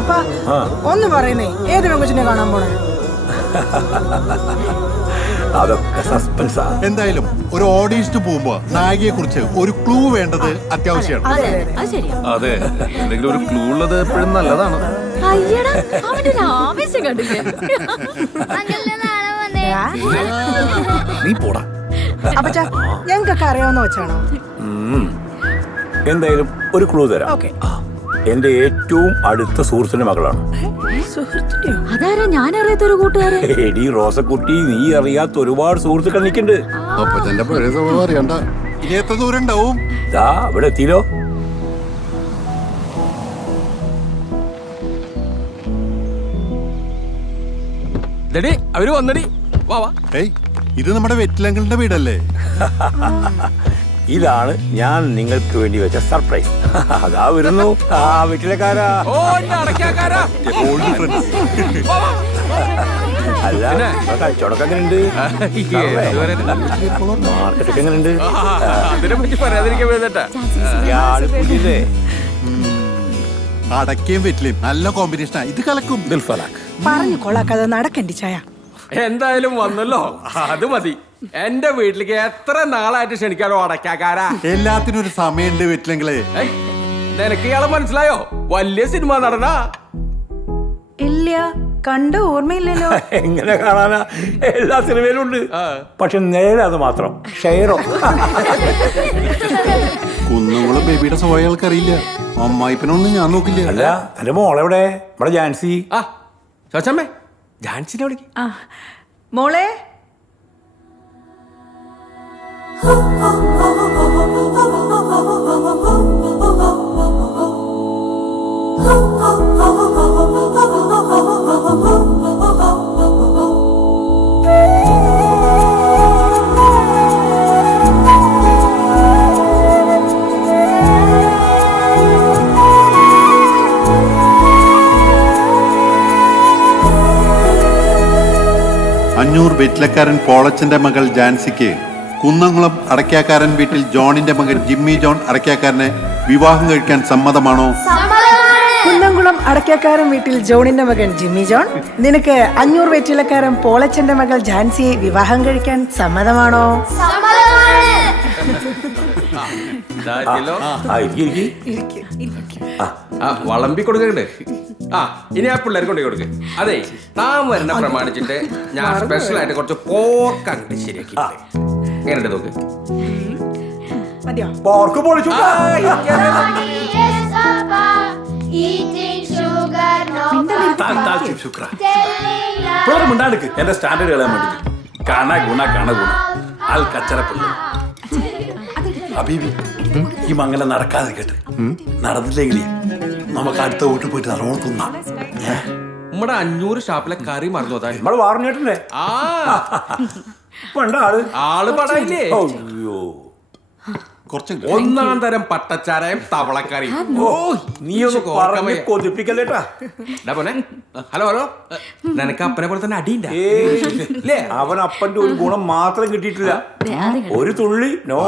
അപ്പ ഒന്ന് പറയുന്നേ, ഏത് പെങ്കൊച്ചിനെ കാണാൻ പോണേ? അതൊക്കെ സസ്പെൻസാ. എന്തായാലും ഒരു ഓഡീഷന് പോകുമ്പോ നായികയെ കുറിച്ച് ഒരു ക്ലൂ വേണ്ടത് അത്യാവശ്യമാണ്. അതെ, എന്തെങ്കിലും ഒരു ക്ലൂ ഉള്ളത് എപ്പോഴും നല്ലതാണ്. നീ പോടാ. അപ്പച്ച, ഞങ്ങൾക്കൊക്കെ അറിയാവുന്ന വെച്ചാണോ? എന്തായാലും ഒരു ക്ലൂ തരാം. ഓക്കെ. എന്റെ ഏറ്റവും അടുത്ത സുഹൃത്തിന്റെ മകളാണ്. അതാരാ? ഞാൻ അറിയാത്തൊരു കൂട്ടുകാരൻ. എടി റോസക്കുട്ടി, നീ അറിയാത്ത ഒരുപാട് സുഹൃത്തുക്കൾ നിൽക്കുന്നുണ്ട്. അപ്പച്ചന്റെ പഴയ സ്വഭാവം അറിയണ്ട. ഇനി എത്ര ദൂരം ഉണ്ടാവും? ദാ ഇവിടെ എത്തിയില്ലോ. അവര് വന്നടി. ഏയ്, ഇത് നമ്മുടെ വെറ്റിലങ്ങളുടെ വീടല്ലേ? ഇതാണ് ഞാൻ നിങ്ങൾക്ക് വേണ്ടി വെച്ച സർപ്രൈസ്. അതാ വരുന്നു ആ വീട്ടിലെക്കാരാ. Old friends. അല്ല, കച്ചവടം എങ്ങനെയുണ്ട്? മാർക്കറ്റൊക്കെ എങ്ങനെയുണ്ട്? പുതിയതേ അടക്കയും വെറ്റിലയും നല്ല കോമ്പിനേഷനാ. ഇത് കലക്കും. പറഞ്ഞു കൊള്ളാക്കാതെ നടക്കണ്ടി ചായ. എന്തായാലും വന്നല്ലോ, അത് മതി. എന്റെ വീട്ടിലേക്ക് എത്ര നാളായിട്ട് ക്ഷണിക്കാനോ അടക്കാക്കാരാ. എല്ലാത്തിനും ഒരു സമയമുണ്ട് വെറ്റിലെങ്കിലേ. നിനക്ക് ഇയാളെ മനസ്സിലായോ? വലിയ സിനിമ നടനാ. ഇല്ല, കണ്ട ഓർമ്മയില്ലല്ലോ. എങ്ങനെ കാണാനാ? എല്ലാ സിനിമയിലും ഉണ്ട്. പക്ഷെ നേരെ അത് മാത്രം ഷെയറോ. കുന്നംകുളം ബേബിയുടെ സ്വഭാവം ആൾക്കറിയില്ല. അമ്മായിപ്പനൊന്നും ഞാൻ നോക്കില്ല. അല്ല, എന്റെ മോളെവിടെ? നമ്മുടെ ജാൻസി. ചോച്ചമ്മേ, ജാൻസിനെ വിളിക്ക്. മോളെ, അഞ്ഞൂർ വെറ്റിലക്കാരൻ പോളച്ചന്റെ മകൾ ജാൻസിക്ക് കുന്നംകുളം അടയ്ക്കാക്കാരൻ വീട്ടിൽ ജോണിന്റെ മകൻ ജിമ്മി ജോൺ അടയ്ക്കാക്കാരനെ വിവാഹം കഴിക്കാൻ സമ്മതമാണോ? കുന്നംകുളം അടയ്ക്കാക്കാരൻ വീട്ടിൽ ജോണിന്റെ മകൻ ജിമ്മി ജോൺ, നിനക്ക് അഞ്ഞൂർ വെറ്റിലക്കാരൻ പോളച്ചന്റെ മകൾ ജാൻസിയെ വിവാഹം കഴിക്കാൻ സമ്മതമാണോ? വളമ്പി കൊടുക്കണ്ടേ? ഇനി ആ പിള്ളേർ കൊണ്ടു കൊടുക്ക്. അതെ, താൻ വരുന്ന പ്രമാണിച്ചിട്ട് ഞാൻ സ്പെഷ്യൽ ആയിട്ട് കുറച്ച് പോർക്ക് അങ്ങോട്ട് ശരിയാക്കി. എങ്ങനെ നോക്ക്. പോർക്ക് പൊളിച്ചു. എന്റെ സ്റ്റാൻഡേർഡ് കളയാൻ വേണ്ടി കാണ ഗുണ ആൾ കച്ചറപ്പുള്ളു. അബീബി, ഈ മംഗലം നടക്കാതെ കേട്ട് നടന്നില്ലെങ്കിലേ നമുക്ക് അടുത്ത വീട്ടിൽ പോയിട്ട് നല്ലോണം തിന്നാം. നമ്മുടെ 500 ഷാപ്പിലെ കറി മറന്നു. നമ്മള് വാറഞ്ഞിട്ടുണ്ടേ. ആള് പടയില്ലേ? കുറച്ച് ഒന്നാം തരം പട്ടച്ചാരയും തവളക്കറി. നീ ഒന്ന് കൊതിപ്പിക്കല്ലേട്ടാ. ഹലോ ഹലോ, നിനക്ക് അപ്പനെ പോലെ തന്നെ അടിയില്ലേ? അവൻ അപ്പന്റെ ഒരു ഗുണം മാത്രം കിട്ടിയിട്ടില്ല, ഒരു തുള്ളി. നോ,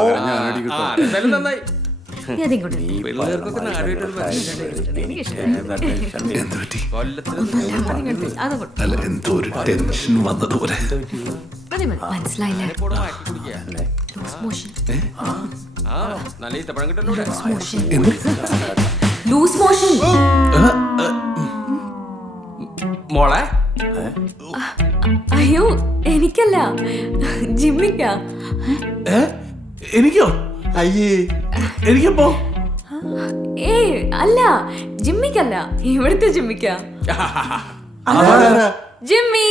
എന്തായാലും നന്നായി. എന്തോ ഒരു ടെൻഷൻ വന്നതുപോലെ. മനസ്സിലായില്ലേ? നല്ല ഈത്തപ്പഴം കിട്ടല്ലോ. Loose motion. മോളെ, അയ്യോ എനിക്കല്ല, ജിമ്മിക്കാ. എനിക്കോ? അയ്യേ, എനിക്കപ്പോ? ഏയ് അല്ല, ജിമ്മിക്കല്ല, ഇവിടുത്തെ ജിമ്മിക്കാ. ജിമ്മി.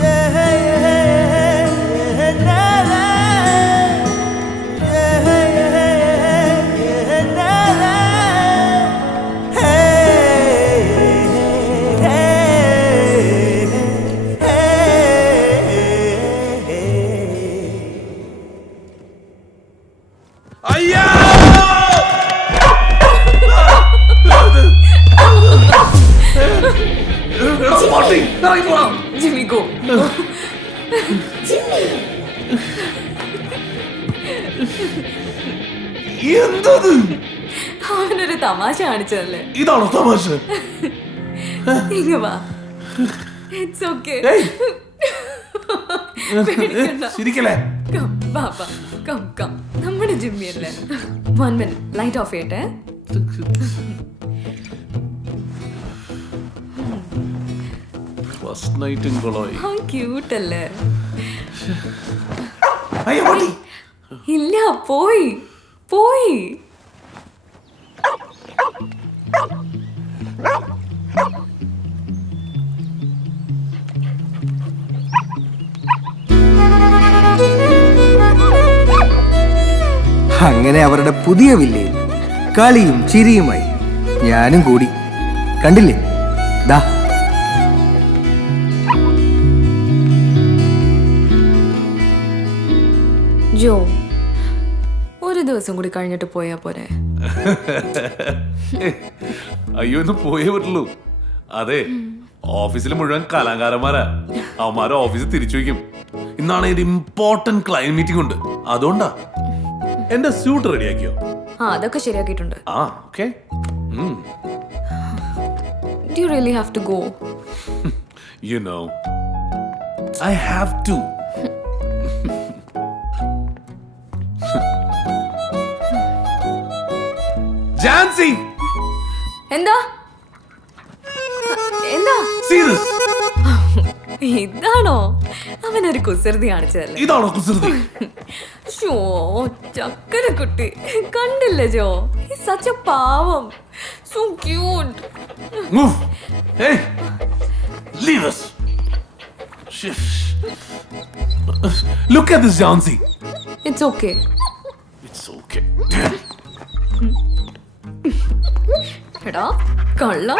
Yeah. അവനൊരു തമാശ കാണിച്ചതല്ലേ. ഇതാണോ തമാശ? ഇങ്ങ വാ. It's okay. പേടിക്കണ്ട. ശരിക്കല്ലേ? Come, ബാബാ. Come. നമ്മുടെ ജിമ്മി അല്ലേ. 1 minute. ലൈറ്റ് ഓഫ് ചെയ്യട്ടെ. ഫസ്റ്റ് നൈറ്റും കൊളോയി. ക്യൂട്ട് അല്ലേ. അയ്യോ പൊട്ടി. ഇല്ല, പോയി. അങ്ങനെ അവരുടെ പുതിയ വില്ലയിൽ കളിയും ചിരിയുമായി ഞാനും കൂടി. കണ്ടില്ലേ ദാ. ജോ, ഒരു ദിവസം കൂടി കഴിഞ്ഞിട്ട് പോയാ പോരെ? അയ്യോ ഇന്ന് പോയേ പറ്റുള്ളൂ. അതെ, ഓഫീസിൽ മുഴുവൻ കലാകാരന്മാരാ. അവന്മാരെ ഓഫീസിൽ തിരിച്ചു വയ്ക്കും. ഇന്നാണ് ഒരു ഇമ്പോർട്ടന്റ് ക്ലയന്റ് മീറ്റിംഗ് ഉണ്ട്. അതുകൊണ്ടാ. എന്റെ സ്യൂട്ട് റെഡിയാക്കിയോ? അതൊക്കെ ശരിയാക്കിയിട്ടുണ്ട്. Okay. Do you really have to go? You know, I have to. Jancy! എന്താ? See this? ഇതാണോ അവനൊരു കുസൃതി കാണിച്ചതല്ലേ? ഇതാണോ കുസൃതി? ഷോ, ചക്കര കുട്ടി കണ്ടില്ല ജോ? സച്ച് എ പാവം. So cute. Move! Hey! Leave us! Shh. Look at this, Jancy. It's okay. It's okay. എടാ കള്ള.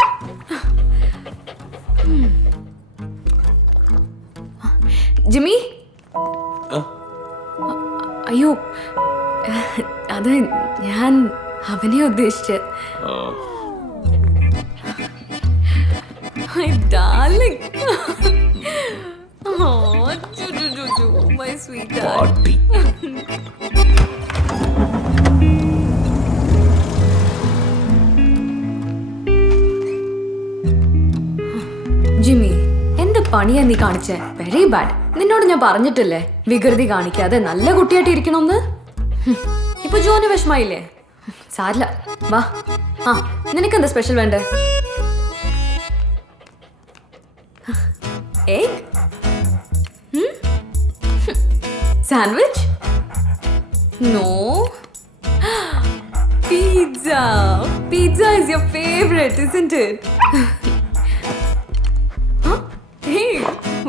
ജിമ്മി. അയ്യോ, അത് ഞാൻ അവനെ ഉദ്ദേശിച്ച. Darling. Oh, my sweetheart. Party. Jimmy, എന്ത് പണിയാ നീ കാണിച്ചേ? Very bad. നിന്നോട് ഞാൻ പറഞ്ഞിട്ടില്ലേ വികൃതി കാണിക്കാതെ നല്ല കുട്ടിയായിട്ട് ഇരിക്കണമെന്ന്? ഇപ്പൊ ജോന് വിഷമായില്ലേ? സാരില്ല, വാ. നിനക്കെന്താ സ്പെഷ്യൽ വേണ്ടേ? Sandwich? No. Pizza. Pizza is your favorite, isn't it? Hey,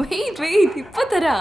wait. ഇപ്പൊ തരാ.